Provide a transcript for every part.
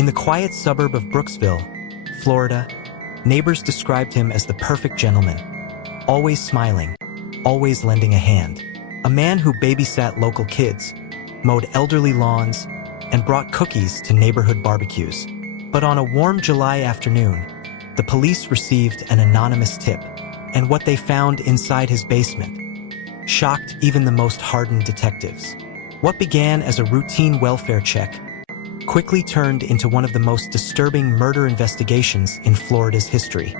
In the quiet suburb of Brooksville, Florida, neighbors described him as the perfect gentleman, always smiling, always lending a hand. A man who babysat local kids, mowed elderly lawns, and brought cookies to neighborhood barbecues. But on a warm July afternoon, the police received an anonymous tip, and what they found inside his basement shocked even the most hardened detectives. What began as a routine welfare check quickly turned into one of the most disturbing murder investigations in Florida's history.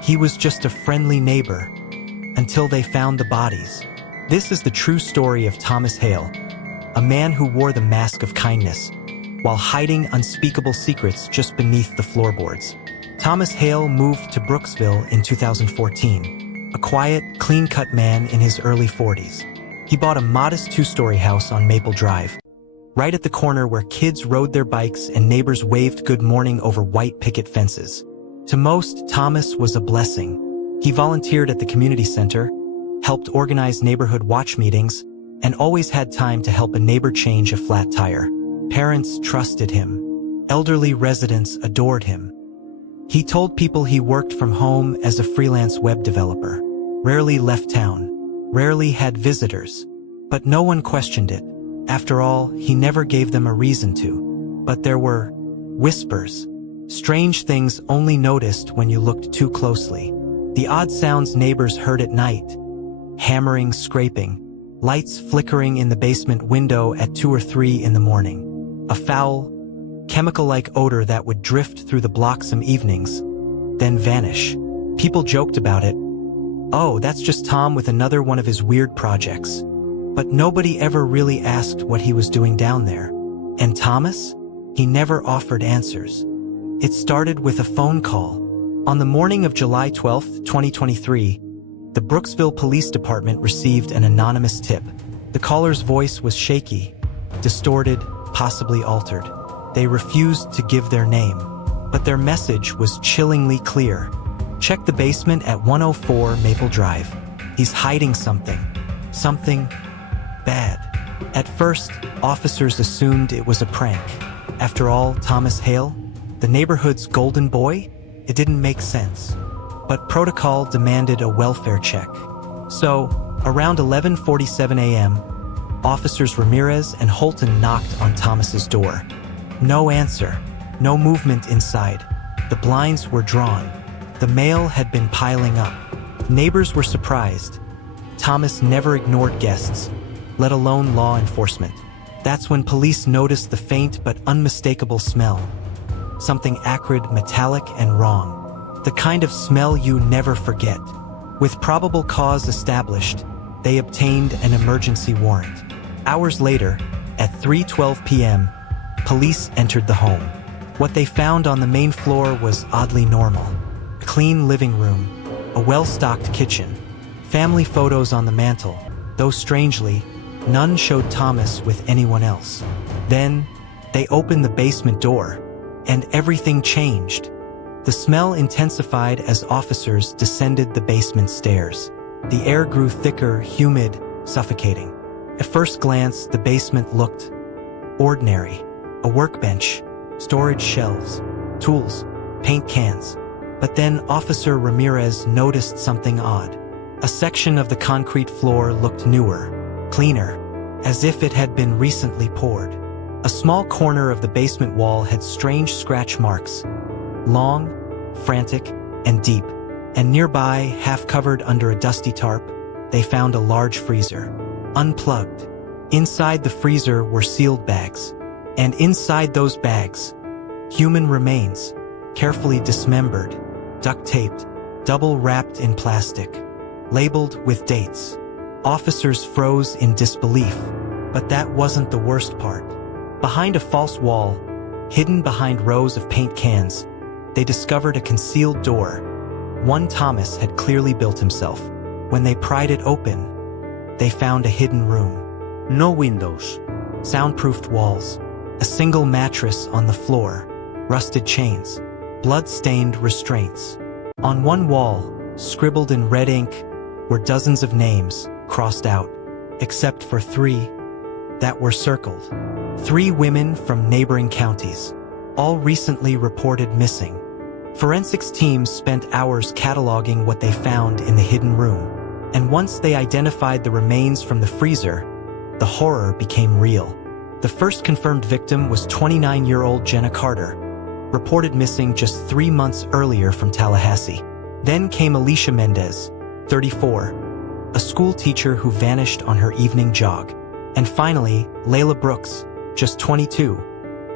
He was just a friendly neighbor until they found the bodies. This is the true story of Thomas Hale, a man who wore the mask of kindness while hiding unspeakable secrets just beneath the floorboards. Thomas Hale moved to Brooksville in 2014, a quiet, clean-cut man in his early 40s. He bought a modest two-story house on Maple Drive, right at the corner where kids rode their bikes and neighbors waved good morning over white picket fences. To most, Thomas was a blessing. He volunteered at the community center, helped organize neighborhood watch meetings, and always had time to help a neighbor change a flat tire. Parents trusted him. Elderly residents adored him. He told people he worked from home as a freelance web developer, rarely left town, rarely had visitors, but no one questioned it. After all, he never gave them a reason to. But there were whispers, strange things only noticed when you looked too closely. The odd sounds neighbors heard at night, hammering, scraping, lights flickering in the basement window at 2 or 3 in the morning. A foul, chemical-like odor that would drift through the block some evenings, then vanish. People joked about it. Oh, that's just Tom with another one of his weird projects. But nobody ever really asked what he was doing down there. And Thomas? He never offered answers. It started with a phone call. On the morning of July 12, 2023, the Brooksville Police Department received an anonymous tip. The caller's voice was shaky, distorted, possibly altered. They refused to give their name, but their message was chillingly clear. Check the basement at 104 Maple Drive. He's hiding something. Something bad. At first, officers assumed it was a prank. After all, Thomas Hale, the neighborhood's golden boy? It didn't make sense. But protocol demanded a welfare check. So, around 11:47 a.m., officers Ramirez and Holton knocked on Thomas's door. No answer, no movement inside. The blinds were drawn. The mail had been piling up. Neighbors were surprised. Thomas never ignored guests, let alone law enforcement. That's when police noticed the faint but unmistakable smell. Something acrid, metallic, and wrong. The kind of smell you never forget. With probable cause established, they obtained an emergency warrant. Hours later, at 3:12 p.m., police entered the home. What they found on the main floor was oddly normal. A clean living room, a well-stocked kitchen, family photos on the mantle, though strangely, none showed Thomas with anyone else. Then, they opened the basement door, and everything changed. The smell intensified as officers descended the basement stairs. The air grew thicker, humid, suffocating. At first glance, the basement looked ordinary. A workbench, storage shelves, tools, paint cans. But then Officer Ramirez noticed something odd. A section of the concrete floor looked newer, cleaner, as if it had been recently poured. A small corner of the basement wall had strange scratch marks, long, frantic, and deep. And nearby, half covered under a dusty tarp, they found a large freezer, unplugged. Inside the freezer were sealed bags. And inside those bags, human remains, carefully dismembered, duct-taped, double-wrapped in plastic, labeled with dates. Officers froze in disbelief, but that wasn't the worst part. Behind a false wall, hidden behind rows of paint cans, they discovered a concealed door. One Thomas had clearly built himself. When they pried it open, they found a hidden room. No windows, soundproofed walls, a single mattress on the floor, rusted chains, blood-stained restraints. On one wall, scribbled in red ink, were dozens of names, crossed out, except for 3 that were circled. 3 women from neighboring counties. all recently reported missing. Forensics teams spent hours cataloging what they found in the hidden room, and once they identified the remains from the freezer, the horror became real. The first confirmed victim was 29-year-old Jenna Carter, reported missing just 3 months earlier from Tallahassee. Then came Alicia Mendez, 34, a school teacher who vanished on her evening jog. And finally, Layla Brooks, just 22,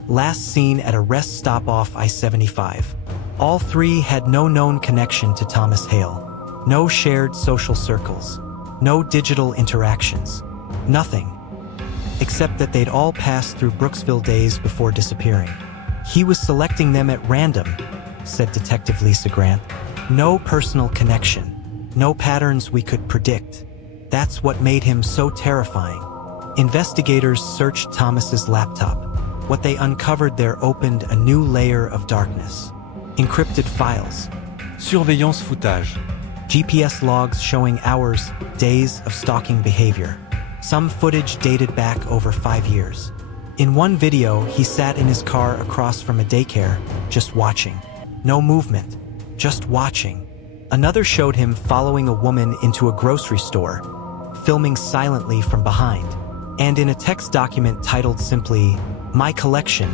last seen at a rest stop off I-75. All three had no known connection to Thomas Hale, no shared social circles, no digital interactions, nothing, except that they'd all passed through Brooksville days before disappearing. He was selecting them at random, said Detective Lisa Grant. No personal connection, no patterns we could predict. That's what made him so terrifying. Investigators searched Thomas's laptop. What they uncovered there opened a new layer of darkness. Encrypted files, Surveillance footage. GPS logs showing hours, days of stalking behavior. Some footage dated back over 5 years. In one video, he sat in his car across from a daycare, just watching. No movement, just watching. Another showed him following a woman into a grocery store, filming silently from behind. And in a text document titled simply, "My Collection,"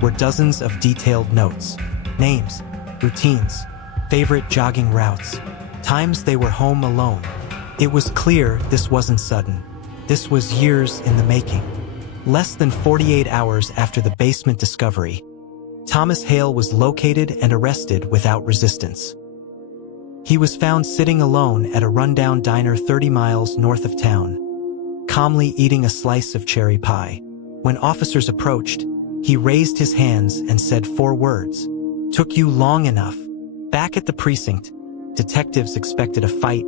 were dozens of detailed notes. Names, routines, favorite jogging routes, times they were home alone. It was clear this wasn't sudden. This was years in the making. Less than 48 hours after the basement discovery, Thomas Hale was located and arrested without resistance. He was found sitting alone at a rundown diner 30 miles north of town, calmly eating a slice of cherry pie. When officers approached, he raised his hands and said 4 words. "Took you long enough." Back at the precinct, detectives expected a fight,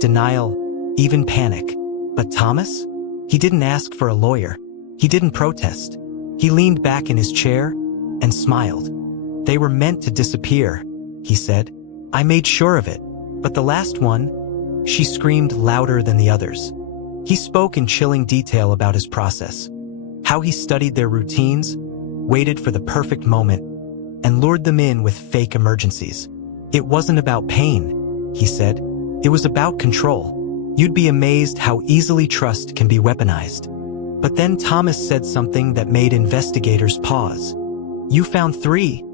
denial, even panic. But Thomas? He didn't ask for a lawyer. He didn't protest. He leaned back in his chair and smiled. "They were meant to disappear," he said. "I made sure of it. But the last one," she screamed louder than the others. He spoke in chilling detail about his process, how he studied their routines, waited for the perfect moment, and lured them in with fake emergencies. "It wasn't about pain," he said. "It was about control. You'd be amazed how easily trust can be weaponized." But then Thomas said something that made investigators pause. "You found 3?"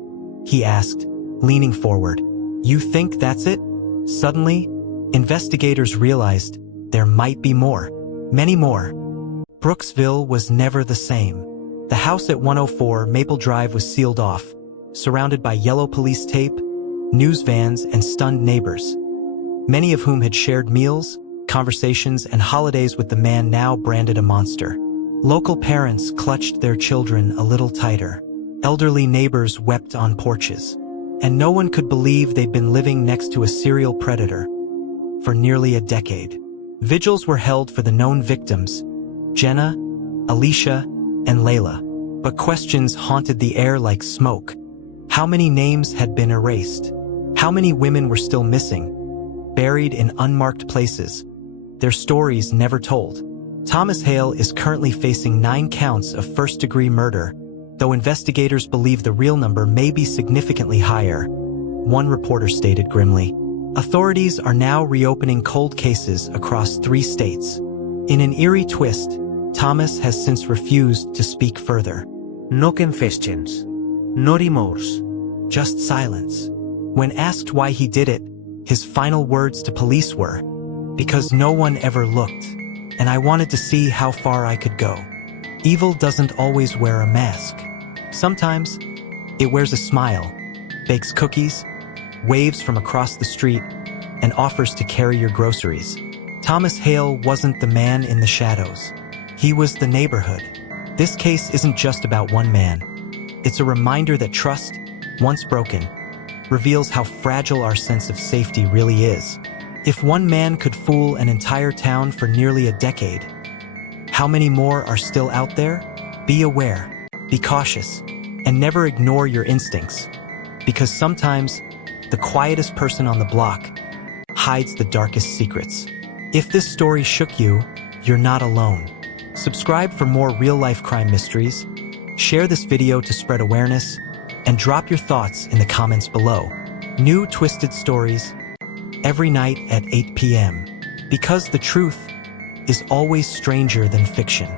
he asked, leaning forward. "You think that's it?" Suddenly, investigators realized there might be more. Many more. Brooksville was never the same. The house at 104 Maple Drive was sealed off, surrounded by yellow police tape, news vans, and stunned neighbors, many of whom had shared meals, conversations, and holidays with the man now branded a monster. Local parents clutched their children a little tighter. Elderly neighbors wept on porches. And no one could believe they'd been living next to a serial predator for nearly a decade. Vigils were held for the known victims, Jenna, Alicia, and Layla. But questions haunted the air like smoke. How many names had been erased? How many women were still missing, buried in unmarked places, their stories never told? Thomas Hale is currently facing 9 counts of first-degree murder, though investigators believe the real number may be significantly higher, one reporter stated grimly. Authorities are now reopening cold cases across 3 states. In an eerie twist, Thomas has since refused to speak further. No confessions, no remorse, just silence. When asked why he did it, his final words to police were, "Because no one ever looked, and I wanted to see how far I could go." Evil doesn't always wear a mask. Sometimes, it wears a smile, bakes cookies, waves from across the street, and offers to carry your groceries. Thomas Hale wasn't the man in the shadows. He was the neighborhood. This case isn't just about one man. It's a reminder that trust, once broken, reveals how fragile our sense of safety really is. If one man could fool an entire town for nearly a decade, how many more are still out there? Be aware, be cautious, and never ignore your instincts, because sometimes the quietest person on the block hides the darkest secrets. If this story shook you, you're not alone. Subscribe for more real-life crime mysteries, share this video to spread awareness, and drop your thoughts in the comments below. New twisted stories every night at 8 p.m. Because the truth is always stranger than fiction.